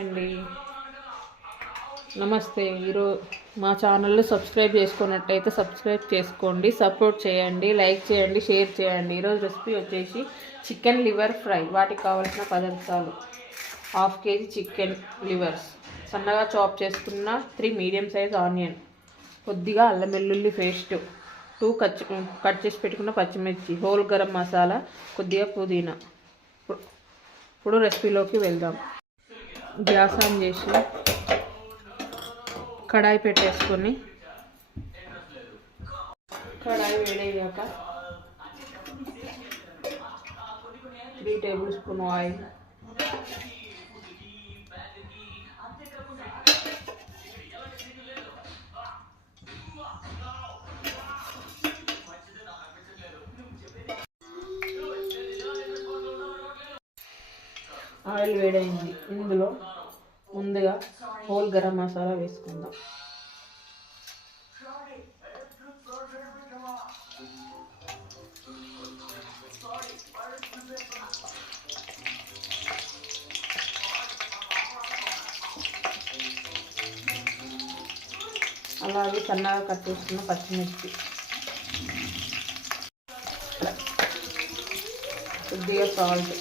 అండి. నమస్తే. ఈరోజు మా ఛానల్ని సబ్స్క్రైబ్ చేసుకున్నట్టయితే సబ్స్క్రైబ్ చేసుకోండి సపోర్ట్ చేయండి లైక్ చేయండి షేర్ చేయండి. ఈరోజు రెసిపీ వచ్చేసి చికెన్ లివర్ ఫ్రై. వాటికి కావాల్సిన పదార్థాలు హాఫ్ కేజీ చికెన్ లివర్స్. సన్నగా చాప్ చేసుకున్న త్రీ మీడియం సైజ్ ఆనియన్. కొద్దిగా అల్లం వెల్లుల్లి పేస్ట్. టూ కట్ కట్ చేసి పెట్టుకున్న పచ్చిమిర్చి. హోల్ గరం మసాలా కొద్దిగా పుదీనా. ఇప్పుడు రెసిపీలోకి వెళ్దాం. గ్యాస్ ఆన్ చేసి కడాయి పెట్టేసుకొని కడాయి వేడయ్యాక three table spoon oil oil వేడైంది. ఇందులో ముందుగా హోల్ గరం మసాలా వేసుకుందాం. అలాగే సన్నగా కట్ చేసుకున్న పచ్చిమిర్చి. కొద్దిగా సాల్ట్.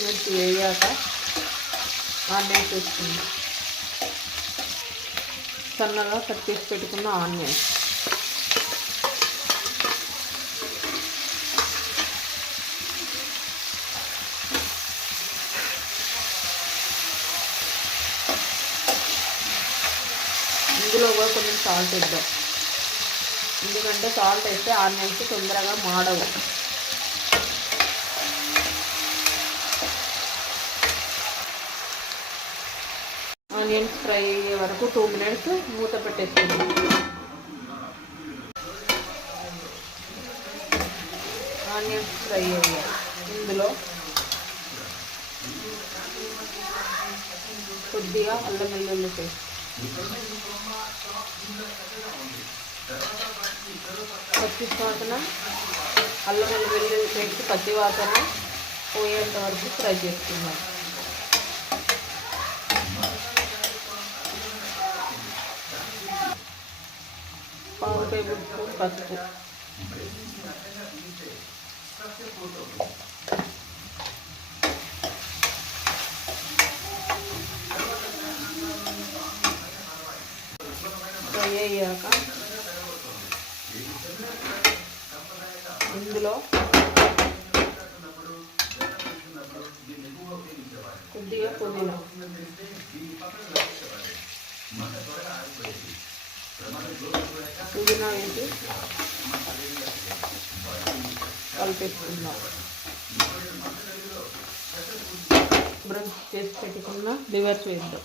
పచ్చిమిర్చి వేయాక ఆనియన్స్ వేసుకుందాం. సన్నగా కట్ చేసి పెట్టుకున్న ఆనియన్స్. ఇందులో కూడా కొంచెం సాల్ట్ వేద్దాం. ఎందుకంటే సాల్ట్ వేస్తే ఆనియన్స్ తొందరగా మాడవు. ఆనియన్స్ ఫ్రై అయ్యే వరకు టూ మినిట్స్ మూత పెట్టేసుకుందాం. ఆనియన్స్ ఫ్రై అయ్యాయి. ఇందులో కొద్దిగా అల్లం వెల్లుల్లి పేస్ట్. పచ్చి వాసన అల్లం వెల్లుల్లి పేస్ట్ పచ్చి వాసన పోయేంత వరకు ఫ్రై చేసుకుందాం. పావు టేబుల్ స్పూన్ పసుపు ఫ్రై అయ్యాక ఇందులో కొద్దిగా పుదీనా పుదీనా వేసి కలిపేసుకుందాం బ్రష్ చేసి పెట్టుకున్న. లివర్స్ వేద్దాం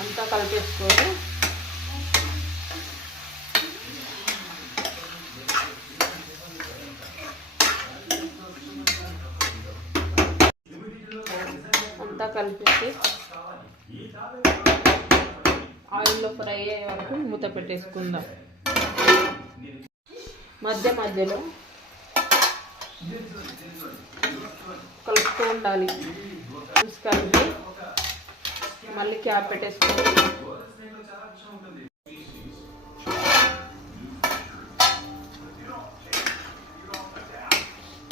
అంతా కలిపేసుకొని అంతా కలిపేసి ఆయిల్లో ఫ్రై అయ్యే వరకు మూత పెట్టేసుకుందాం. మధ్య మధ్యలో కలుపుతూ ఉండాలి. కలిపి మళ్ళీ క్యాప్ పెట్టేసుకొని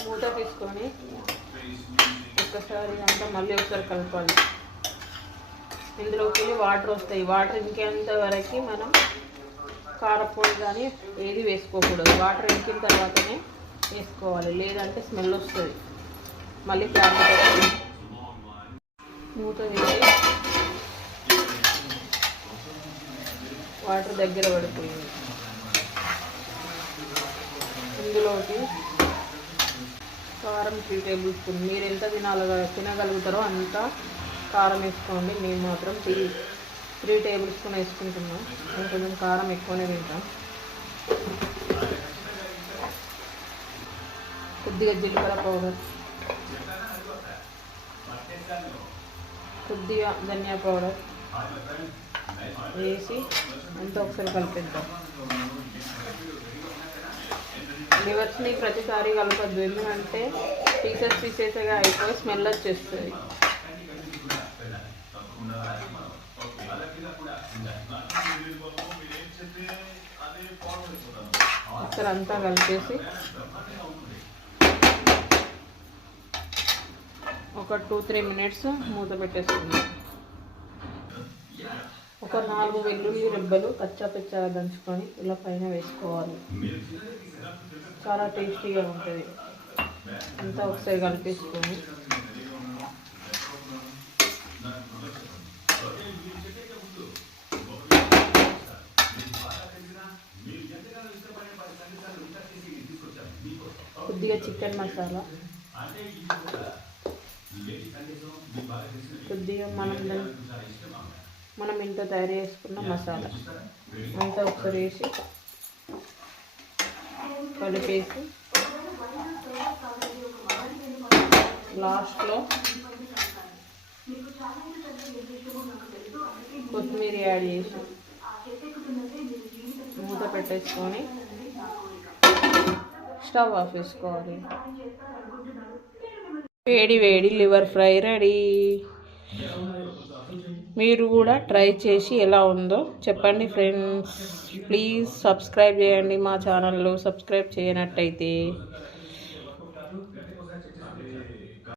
మూత తీసుకొని ఒక్కసారి అంతా మళ్ళీ ఒకసారి కలపాలి. ఇందులోకి వెళ్ళి వాటర్ వస్తాయి. వాటర్ ఇంకేంత వరకు మనం కారపొడి కానీ ఏది వేసుకోకూడదు. వాటర్ ఇంకిన తర్వాతనే వేసుకోవాలి. లేదంటే స్మెల్ వస్తుంది. మళ్ళీ ప్యాన్ పెట్టి మూత వేసి వాటర్ దగ్గర పడిపోయింది. ఇందులోకి కారం త్రీ టేబుల్ స్పూన్. మీరు ఎంత తినాల తినగలుగుతారో అంత కారం వేసుకోండి. మేము మాత్రం త్రీ త్రీ టేబుల్ స్పూన్ వేసుకుంటున్నాం. మేము కొంచెం కారం ఎక్కువనే తింటాం. కొద్దిగా జీలకర్ర పౌడర్. కొద్దిగా ధనియా పౌడర్ వేసి అంతా ఒకసారి కలిపిద్దాం. లివర్స్ని ప్రతిసారి కలపద్దు. ఎందుకంటే పీసెస్ పీసెస్గా అయిపోయి స్మెల్ వచ్చేస్తుంది. ఒకసారి అంతా కలిపేసి ఒక టూ త్రీ మినిట్స్ మూత పెట్టేసుకుందాం. ఒక నాలుగు వెల్లుల్లి రెబ్బలు కచ్చా పిచ్చగా దంచుకొని ఇలా పైన వేసుకోవాలి. చాలా టేస్టీగా ఉంటుంది. అంతా ఒకసారి కలిపేసుకొని కొద్దిగా చికెన్ మసాలా. కొద్దిగా మనం మనం ఇంట్లో తయారు చేసుకున్న మసాలా. అంతా ఒకసారి వేసి కలిపేసి లాస్ట్లో కొత్తిమీర యాడ్ చేసి మూత పెట్టేసుకొని స్టవ్ ఆఫ్ చేసుకోవాలి. వేడి వేడి లివర్ ఫ్రై రెడీ. మీరు కూడా ట్రై చేసి ఎలా ఉందో చెప్పండి ఫ్రెండ్స్. ప్లీజ్ సబ్స్క్రైబ్ చేయండి మా ఛానల్లో సబ్స్క్రైబ్ చేయనట్టయితే